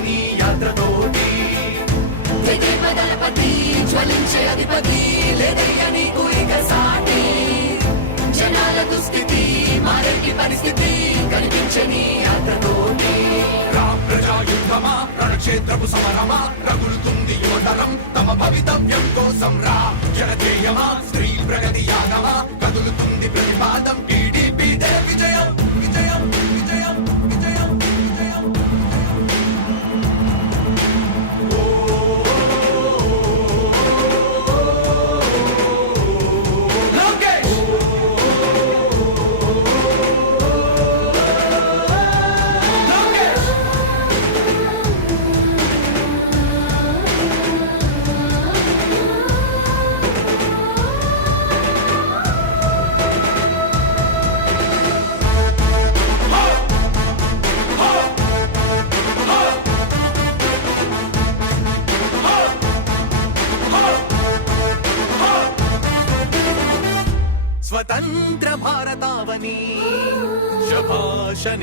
నీ యాత్రతోటి. దళపతి జ్వలించే అధిపతి లేదయ్య నీకు ఇక సాటి. జనాల దుస్థితి మారేటి పరిస్థితి కనిపించని యాత్రతోటి. రా ప్రజా యుద్ధమా రణక్షేత్రపు సమరమా రగులుతుంది యువతరం తమ భవితవ్యం కోసం రా. జనజేయమా స్త్రీ ప్రగతి యాగమా కదులుతుంది ప్రతిపాదం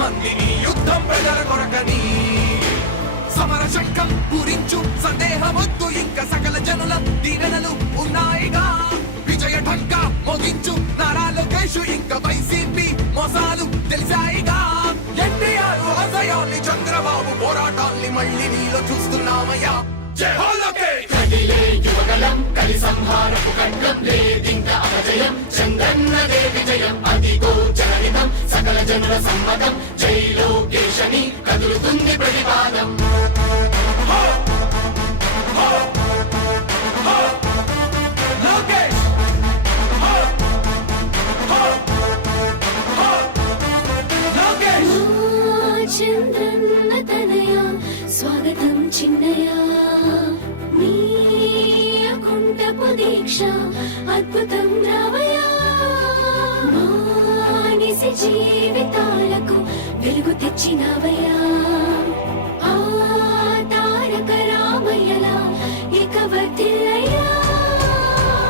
మందిని యుద్ధం ప్రజల కొరకని. సమర శంఖం పూరించు సందేహమొద్దు. ఇంకా సకల జనుల దీవెనలు ఉన్నాయిగా. విజయ ఢంకా మోగించు నారా లోకేష్. ఇంకా వైసీపీ మోసాలు తెలిసాయిగా. ఎన్టీఆర్ ఆశయాల్ని చంద్రబాబు పోరాటాల్ని మళ్ళీ నీలో చూస్తున్నామయ్యా. జై హో లోకేష్! కదిలే యువగలం కలి సంహారపు ఖడ్గం లేదింక అపజయం. చందన్నదే విజయం అదిగో జనుల సమ్మతం. జై లోకేశని కదులుతుంది ప్రతిపాదం. జీవితాలకు వెలుగు తెచ్చినవయ్యా. ఆ తారక రామయ్యలా ఇక వర్తిల్లయ్యా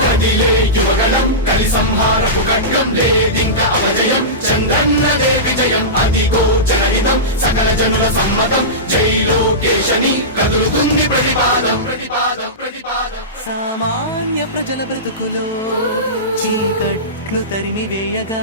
కదిలే యువగలం కలి సంహారపు ఖడ్గం లేదింక అపజయం చంద్రన్నదే విజయం అదిగో జనహితం సకల జనుల సమ్మతం జై లోకేశని కదులుతుంది ప్రతిపాదం ప్రతిపాదం ప్రతిపాదం. సామాన్య ప్రజల బ్రతుకులో చీకట్లు తరిమి వేయగా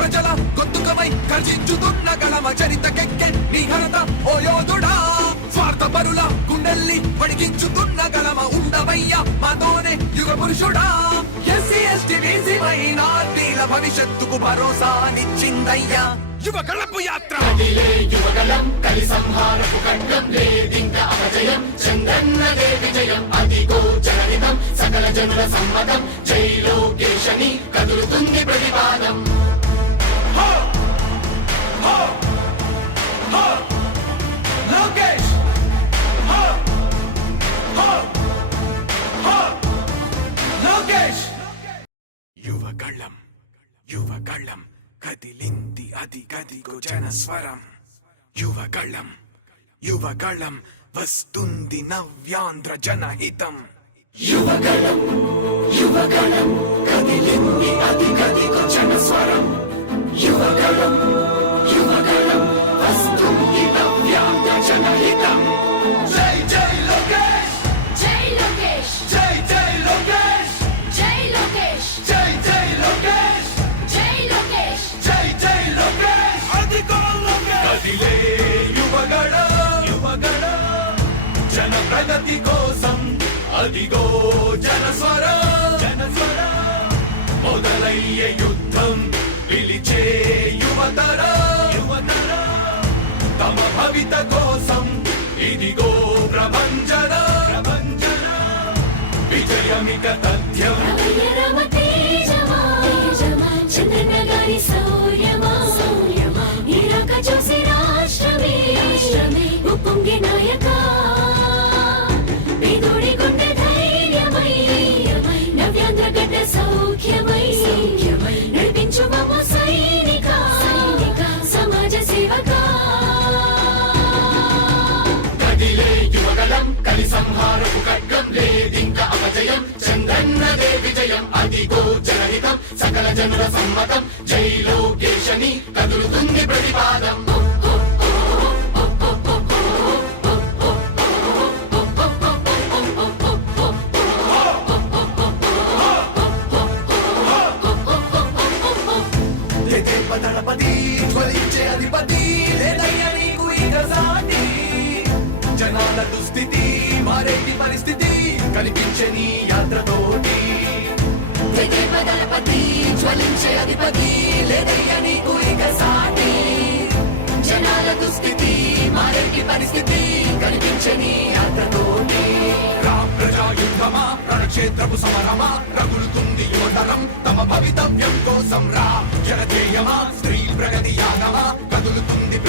ప్రజల గొంతుకమై గర్జించుతున్న గళమ చరితకెక్కె నీ ఘనత ఓ యోధుడా. స్వార్థ పరుల గుండెల్ని పడిగించుతున్న గళమ ఉండవయ్య మాతోనే యుగ పురుషుడా. ఎస్సీ ఎస్టీ బీసీ మైనార్టీల భవిష్యత్తుకు భరోసానిచ్చిందయ్యా యువ కళపు యాత్ర. కదిలే యువగలం కలి సంహారపు ఖండం లేదింక అపజయం చంద్రన్నదే విజయం అదిగో జనహితం సకల జనుల సమ్మతం జై లోకేశని కదులుతుంది ప్రతిపాదం. స్వరం. యువగళం యువగళం వస్తుంది నవ్యాంధ్ర జనహితం. యువగళం యువగళం కదిలింది అది గదిగో జనస్వరం యువగళం జాతి కోసం. అదిగో జనస్వర. జనస్వర. మొదలయ్యే యుద్ధం పిలిచే యువతర. యువతర. తమ భవిత కోసం ఇదిగో ప్రభంజన. ప్రభంజన. విజయమిక తథ్యం. చంద్రన్న గారి శౌర్యమా శౌర్యమా చూసి రాష్ట్రమే. రాష్ట్రమే. ఉప్పొంగే జనుల సమ్మతం. జై లోకేశని కదులుతుంది ప్రతిపాదం. తెగేప దళపతి జ్వలించే అధిపతి లేదయ్య నీకు ఇక సాటి జనాల దుస్థితి మారేటి పరిస్థితి కనిపించని నీ యాత్రతోటి. జగే బదలపతి జ్వలించే అధిపతి లేదయ్య నీకు ఇక సాటి జనాల దుస్థితి మారేటి పరిస్థితి కనిపించని యాత్రతోటి రా ప్రజా యుద్ధమా రణక్షేత్రపు సమరమా రగులుతుంది యువతరం తమ భవితవ్యం కోసం రా జనజేయమా స్త్రీ ప్రగతి యాగమా కదులుతుంది